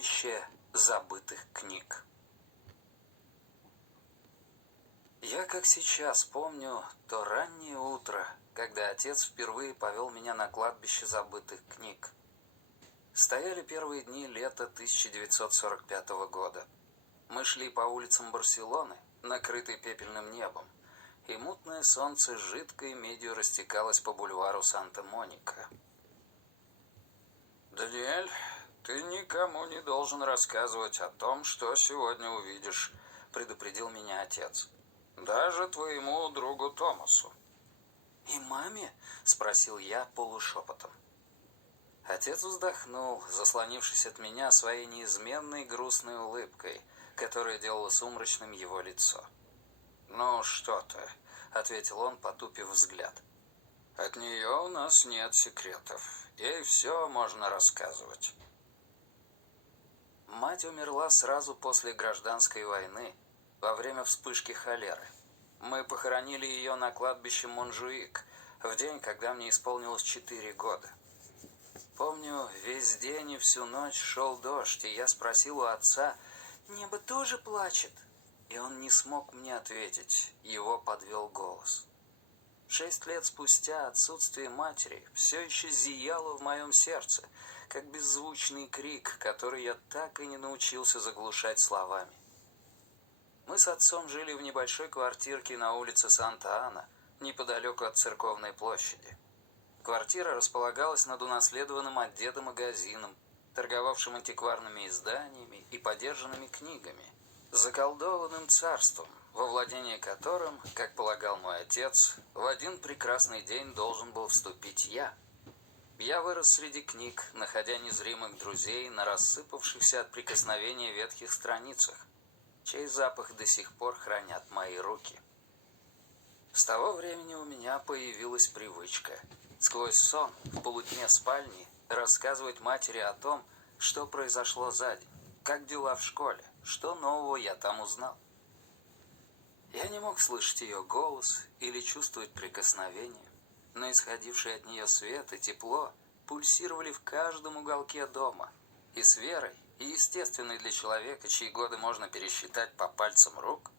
кладбище забытых книг. Я как сейчас помню то раннее утро, когда отец впервые повел меня на кладбище забытых книг. Стояли первые дни лета 1945 года. Мы шли по улицам Барселоны, накрытой пепельным небом, и мутное солнце жидкой медью растекалось по бульвару Санта-Моника. «Даниэль, ты никому не должен рассказывать о том, что сегодня увидишь», — предупредил меня отец. «Даже твоему другу Томасу». «И маме?» — спросил я полушепотом. Отец вздохнул, заслонившись от меня своей неизменной грустной улыбкой, которая делала сумрачным его лицо. «Ну что ты», — ответил он, потупив взгляд. «От нее у нас нет секретов. Ей все можно рассказывать». Мать умерла сразу после гражданской войны, во время вспышки холеры. Мы похоронили ее на кладбище Монжуик в день, когда мне исполнилось 4 года. Помню, весь день и всю ночь шел дождь, и я спросил у отца: «Небо тоже плачет?» И он не смог мне ответить, его подвел голос. 6 лет спустя отсутствие матери все еще зияло в моем сердце, как беззвучный крик, который я так и не научился заглушать словами. Мы с отцом жили в небольшой квартирке на улице Санта-Ана, неподалеку от Церковной площади. Квартира располагалась над унаследованным от деда магазином, торговавшим антикварными изданиями и подержанными книгами, заколдованным царством, во владение которым, как полагал мой отец, в один прекрасный день должен был вступить я. Я вырос среди книг, находя незримых друзей на рассыпавшихся от прикосновения ветхих страницах, чей запах до сих пор хранят мои руки. С того времени у меня появилась привычка сквозь сон в полутьме спальни рассказывать матери о том, что произошло за день, как дела в школе, что нового я там узнал. Я не мог слышать ее голос или чувствовать прикосновение, но исходивший от нее свет и тепло пульсировали в каждом уголке дома, и с верой, и естественной для человека, чьи годы можно пересчитать по пальцам рук,